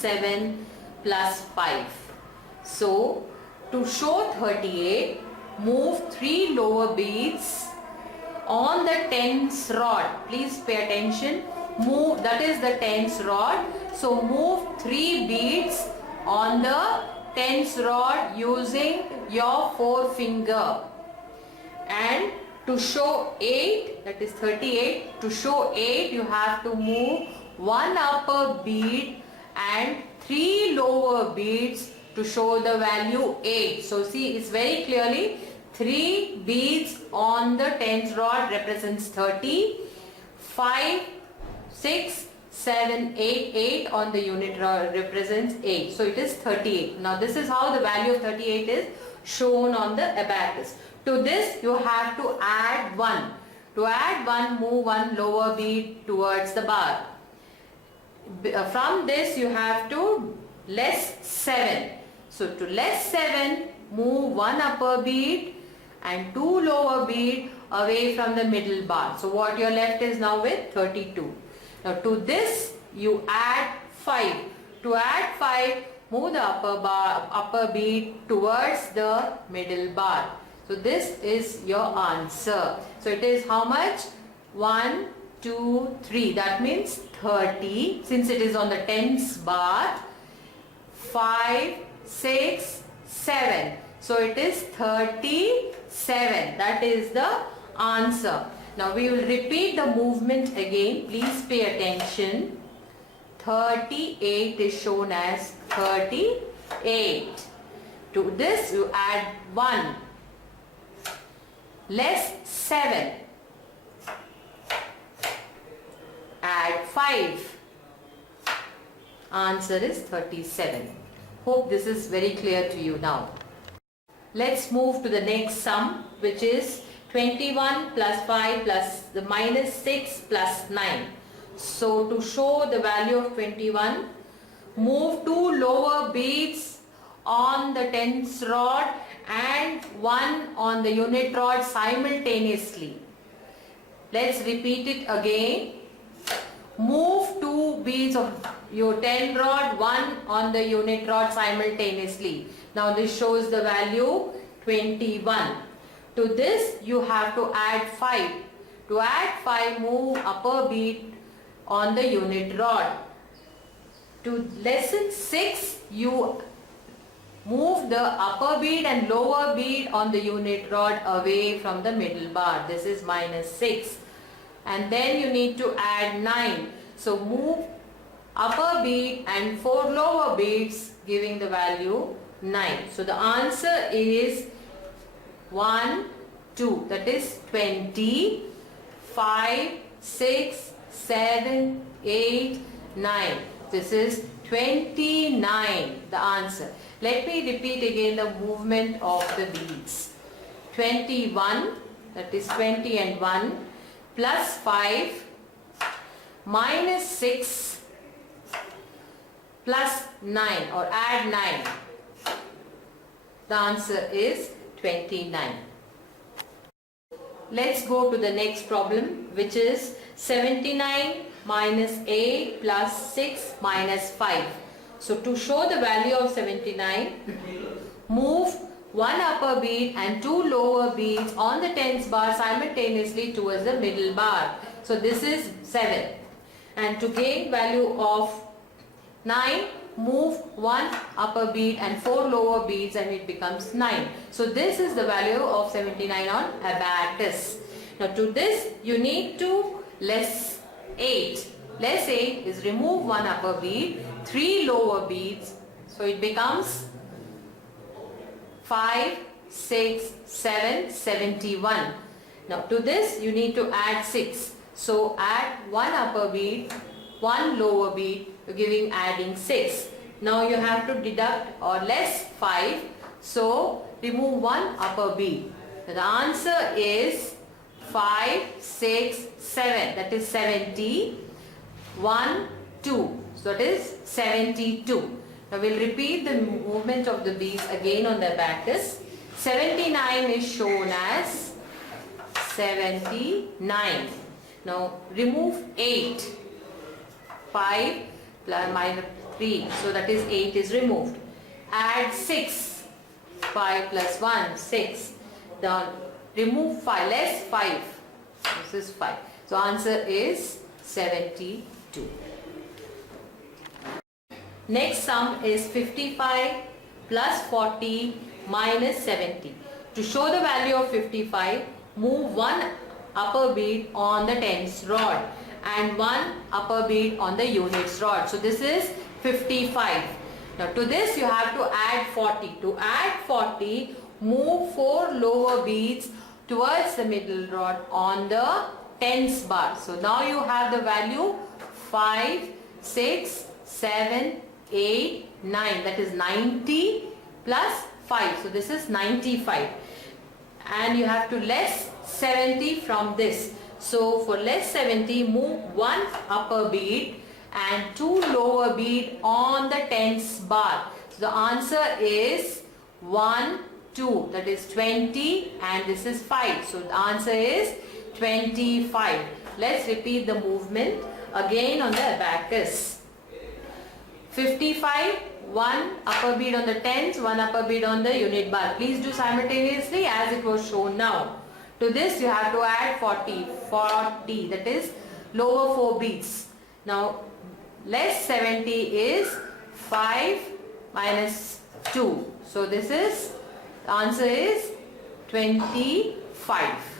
7 plus 5. So to show 38, move 3 lower beads on the tens rod. Please pay attention. Move, that is the tens rod. So move 3 beads on the tens rod using your forefinger. And to show 8, that is 38, to show 8 you have to move 1 upper bead and 3 lower beads to show the value 8. So see, it's very clearly 3 beads on the tens rod represents 30, 5, 6, 7, 8, 8 on the unit rod represents 8. So it is 38. Now this is how the value of 38 is shown on the abacus. To this you have to add 1. To add 1, move 1 lower bead towards the bar. From this you have to less 7. So to less 7, move 1 upper bead and 2 lower bead away from the middle bar. So what you're left is now with 32. Now to this you add 5. To add 5, move the upper bead towards the middle bar. So this is your answer. So it is how much? 1, 2, 3. That means 30. Since it is on the tens bar. 5, 6, 7. So it is 37. That is the answer. Now we will repeat the movement again. Please pay attention. 38 is shown as 38. To this you add 1. Less 7. Add 5. Answer is 37. Hope this is very clear to you now. Let's move to the next sum, which is 21 plus 5 plus the minus 6 plus 9. So to show the value of 21, move 2 lower beads on the tens rod and 1 on the unit rod simultaneously. Let's repeat it again. Move 2 beads of your 10 rod, 1 on the unit rod simultaneously. Now this shows the value 21. To this you have to add 5. To add 5, move upper bead on the unit rod. To lesson 6, you move the upper bead and lower bead on the unit rod away from the middle bar. This is minus 6. And then you need to add 9. So move upper bead and 4 lower beads giving the value 9. So the answer is 1, 2. That is 20, 5, 6, 7, 8, 9. This is 29. The answer. Let me repeat again the movement of the beads. 21, that is 20 and 1, plus 5, minus 6, plus 9 or add 9. The answer is 29. Let's go to the next problem, which is 79 minus 8 plus 6 minus 5. So to show the value of 79, move 1 upper bead and 2 lower beads on the tens bar simultaneously towards the middle bar. So this is 7. And to gain value of 9, move 1 upper bead and 4 lower beads and it becomes 9. So this is the value of 79 on abacus. Now to this you need to less 8. Less 8 is remove 1 upper bead, 3 lower beads. So it becomes 5, 6, 7, 71. Now to this you need to add 6. So add 1 upper bead, 1 lower bead, giving adding 6. Now you have to deduct or less 5. So remove 1 upper bead. The answer is 5, 6, 7. That is 70. 1, 2. So it is 72. Now we'll repeat the movement of the beads again on the abacus. 79 is shown as 79. Now remove 8. 5 plus minus 3. So that is 8 is removed. Add 6. 5 plus 1, 6. Then remove 5, less 5. This is 5. So answer is 72. Next sum is 55 plus 40 minus 70. To show the value of 55, move one upper bead on the tens rod and one upper bead on the units rod. So this is 55. Now to this you have to add 40. To add 40, move 4 lower beads towards the middle rod on the tens bar. So now you have the value 5, 6, 7, 8, 9. That is 90 plus 5. So this is 95. And you have to less 70 from this. So for less 70, move one upper bead and 2 lower bead on the tens bar. So the answer is 1, 2. That is 20 and this is 5. So the answer is 25. Let's repeat the movement again on the abacus. 55, 1 upper bead on the tens, 1 upper bead on the unit bar. Please do simultaneously as it was shown now. To this you have to add 40, that is lower 4 beads. Now less 70 is 5 minus 2. So this is, the answer is 25.